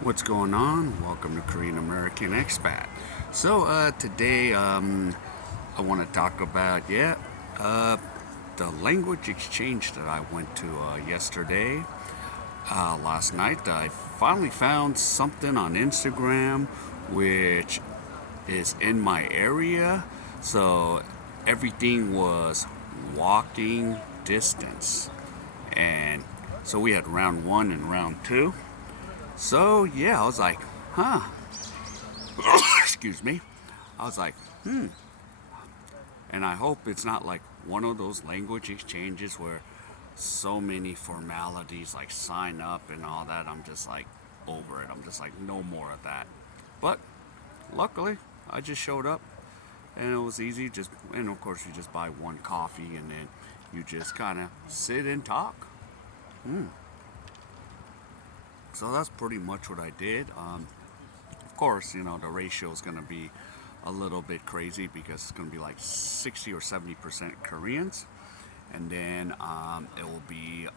What's going on? Welcome to Korean American Expat. So today I want to talk about the language exchange that I went to yesterday. Last night I finally found something on Instagram which is in my area. So everything was walking distance, and so we had round one and round two. So yeah, I was like, huh. Excuse me. I was like, and I hope it's not like one of those language exchanges where so many formalities like sign up and all that. I'm just like over it. I'm just like, no more of that. But luckily, I just showed up and it was easy. Just and of course, you just buy one coffee and then you just kind of sit and talk. So that's pretty much what I did. Of course, the ratio is going to be a little bit crazy because it's going to be like 60 or 70% Koreans, and then it will be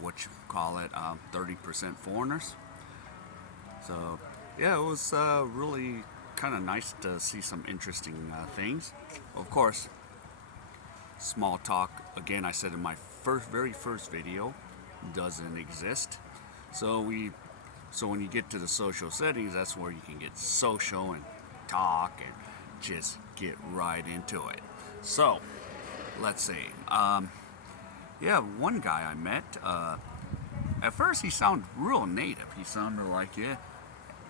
what you call it 30% foreigners. So yeah, it was really kind of nice to see some interesting things. Of course, small talk again. I said in my very first video doesn't exist. So when you get to the social settings, that's where you can get social and talk and just get right into it. So let's see. Yeah, one guy I met. At first, he sounded real native. He sounded like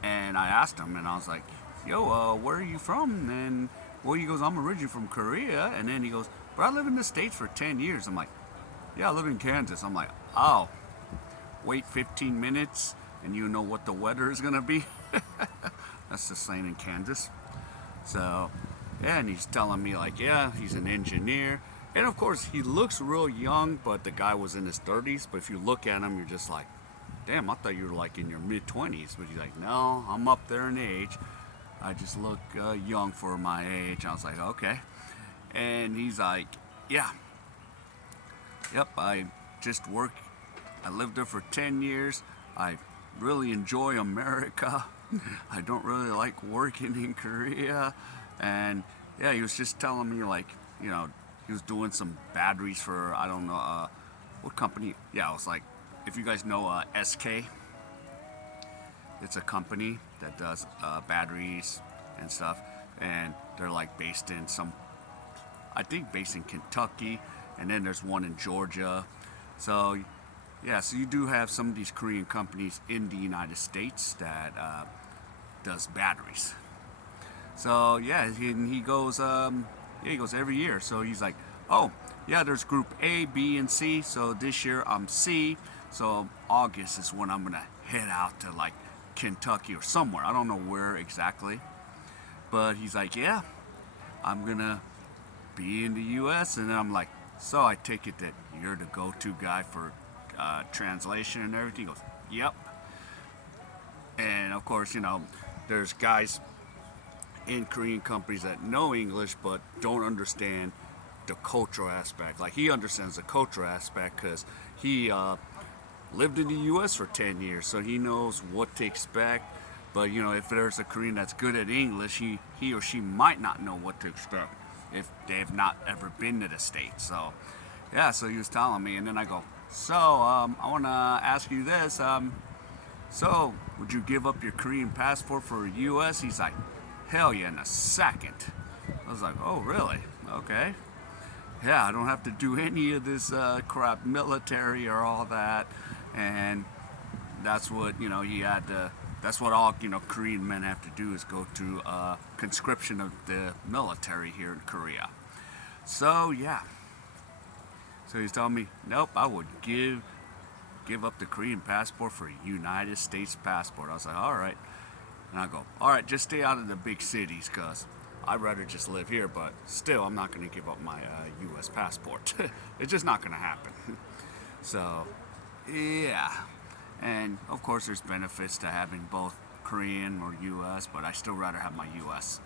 and I asked him, and I was like, "Yo, where are you from?" And well, he goes, "I'm originally from Korea." And then he goes, "But I live in the States for 10 years." I'm like, "Yeah, I live in Kansas." I'm like, "Oh, wait 15 minutes and you know what the weather is gonna be." That's the same in Kansas. So, yeah, and he's telling me like, yeah, he's an engineer, and of course he looks real young, but the guy was in his 30s. But if you look at him, you're just like, damn, I thought you were like in your mid 20s. But he's like, no, I'm up there in age. I just look young for my age. I was like, okay, and he's like, yeah, yep, I just work. I lived there for 10 years. I really enjoy America. I don't really like working in Korea. And yeah, he was just telling me, like, you know, he was doing some batteries for, I don't know, what company. Yeah, I was like, if you guys know SK, it's a company that does batteries and stuff. And they're like based in I think based in Kentucky. And then there's one in Georgia. So yeah, so you do have some of these Korean companies in the United States that does batteries. So yeah, he goes, he goes every year. So he's like, oh yeah, there's Group A, B, and C. So this year I'm C. So August is when I'm gonna head out to like Kentucky or somewhere. I don't know where exactly, but he's like, yeah, I'm gonna be in the U.S. And then I'm like, so I take it that you're the go-to guy for translation and everything. He goes, yep. And of course, there's guys in Korean companies that know English but don't understand the cultural aspect. Like he understands the cultural aspect because he lived in the U.S. for 10 years, so he knows what to expect. But if there's a Korean that's good at English, he or she might not know what to expect if they've not ever been to the States. So yeah, so he was telling me, and then I go, so I want to ask you this. So would you give up your Korean passport for a U.S.? He's like, hell yeah, in a second. I was like, oh really? Okay. Yeah, I don't have to do any of this crap, military or all that, and that's what he had to. That's what all Korean men have to do is go through conscription of the military here in Korea. So yeah, so he's telling me, nope, I would give up the Korean passport for a United States passport. I was like, all right. And I go, all right, just stay out of the big cities because I'd rather just live here, but still, I'm not going to give up my U.S. passport. It's just not going to happen. So, yeah. And of course, there's benefits to having both Korean or U.S., but I still rather have my U.S.,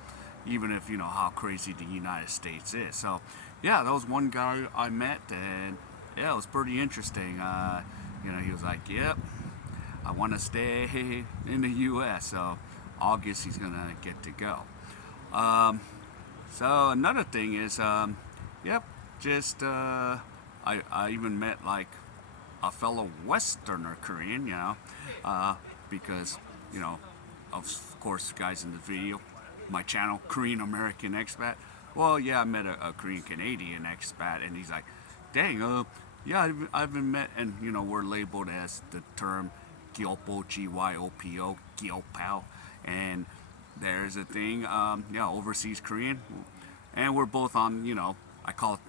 even if you know how crazy the United States is. So, yeah, that was one guy I met, and yeah, it was pretty interesting. He was like, yep, I want to stay in the U.S. So August he's gonna get to go. Um, so another thing is, yep, just I even met like a fellow Westerner Korean, because you know, of course, guys in the video, my channel, Korean American Expat. Well, yeah, I met a Korean Canadian expat, and he's like, dang, yeah, I've been met, and we're labeled as the term Gyopo, Gyopo, Gyopao, and there's a thing, yeah, overseas Korean, and we're both on, I call it,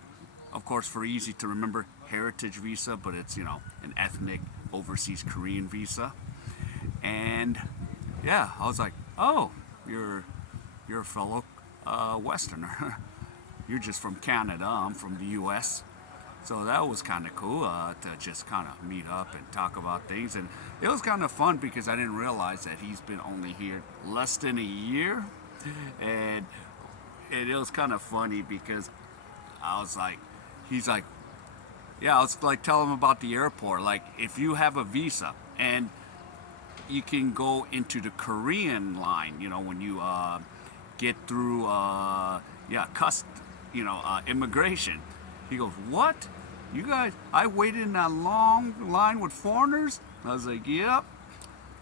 of course, for easy to remember, heritage visa, but it's an ethnic overseas Korean visa, and yeah, I was like, oh, you're a fellow Westerner. You're just from Canada. I'm from the U.S. So that was kind of cool to just kind of meet up and talk about things. And it was kind of fun because I didn't realize that he's been only here less than a year. And it was kind of funny because I was like, he's like, yeah, I was like telling him about the airport. Like, if you have a visa and you can go into the Korean line, when you get through, immigration. He goes, what? You guys, I waited in that long line with foreigners? I was like, yep.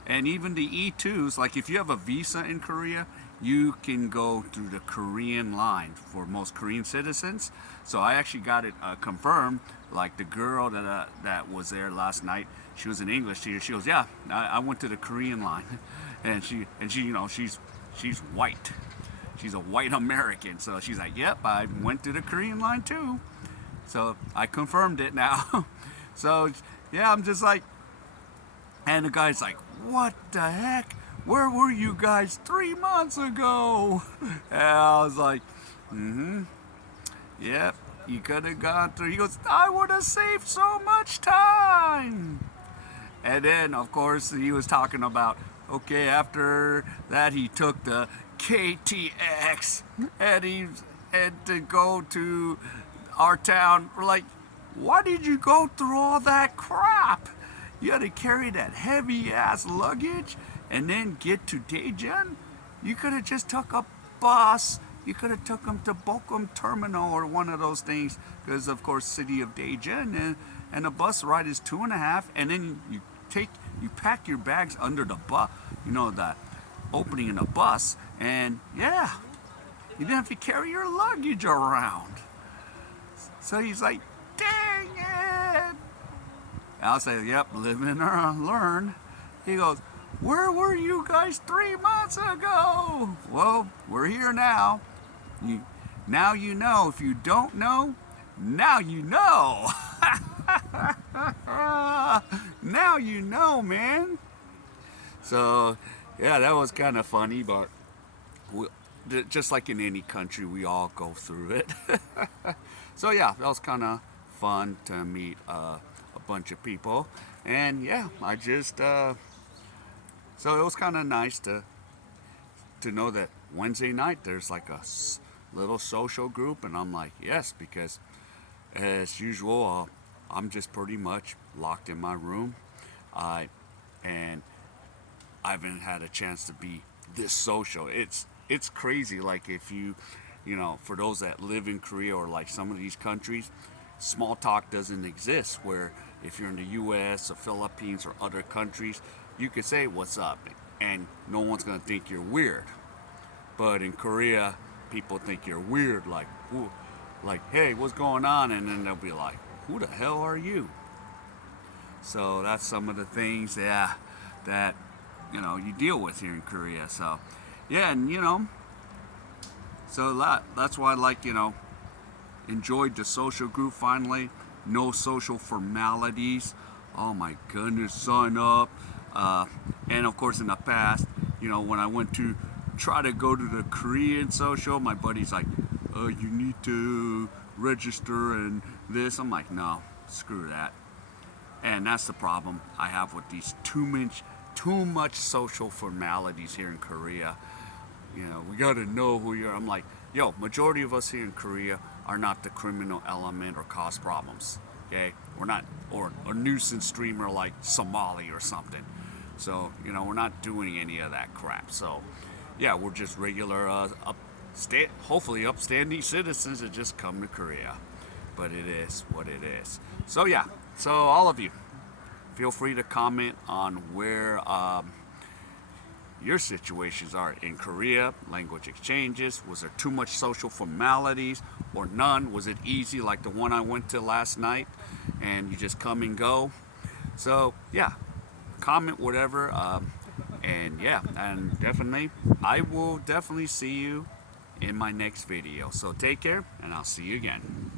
And even the E2s, like if you have a visa in Korea, you can go through the Korean line for most Korean citizens. So I actually got it confirmed. Like the girl that was there last night, she was an English teacher. She goes, yeah, I went to the Korean line, and she's white. She's a white American, so she's like, yep, I went to the Korean line too. So I confirmed it now. So yeah, I'm just like, and the guy's like, what the heck? Where were you guys 3 months ago? And I was like, yep, you could have gone through. He goes, I would have saved so much time. And then, of course, he was talking about, okay, after that, he took the KTX and he had to go to our town. We're like, why did you go through all that crap? You had to carry that heavy ass luggage and then get to Daejeon. You could have just took a bus. You could have took them to Bochum Terminal or one of those things, because of course, city of Daejeon, and the bus ride is 2.5, and then you pack your bags under the bus, that opening in the bus, and yeah, you didn't have to carry your luggage around. So he's like, dang it. I'll say, yep, live and learn. He goes, where were you guys 3 months ago? Well, we're here now. Now you know. If you don't know, now you know. Now you know, man. So, yeah, that was kind of funny, but just like in any country, we all go through it. So, yeah, that was kind of fun to meet a bunch of people. And, yeah, I just, so it was kind of nice to know that Wednesday night there's like a little social group, and I'm like, yes, because as usual, I'm just pretty much locked in my room, and I haven't had a chance to be this social. It's crazy. Like if you for those that live in Korea or like some of these countries, small talk doesn't exist. Where if you're in the U.S. or Philippines or other countries, you could say what's up, and no one's gonna think you're weird. But in Korea, people think you're weird. Like, ooh, like, hey, what's going on? And then they'll be like, who the hell are you? So that's some of the things that you deal with here in Korea. So yeah, and so that's why I like enjoyed the social group finally. No social formalities. Oh my goodness, sign up. And of course, in the past, when I went to try to go to the Korean social, my buddy's like, you need to register and this. I'm like, no, screw that. And that's the problem I have with these too much social formalities here in Korea. We gotta know who you are. I'm like, yo, majority of us here in Korea are not the criminal element or cause problems. Okay, we're not, or a nuisance streamer like Somali or something. So, we're not doing any of that crap. So, yeah, we're just regular, hopefully upstanding citizens that just come to Korea. But it is what it is. So, yeah, so all of you, feel free to comment on where your situations are in Korea, language exchanges. Was there too much social formalities or none? Was it easy like the one I went to last night and you just come and go? So, yeah, comment whatever. And yeah, and definitely, I will definitely see you in my next video. So take care, and I'll see you again.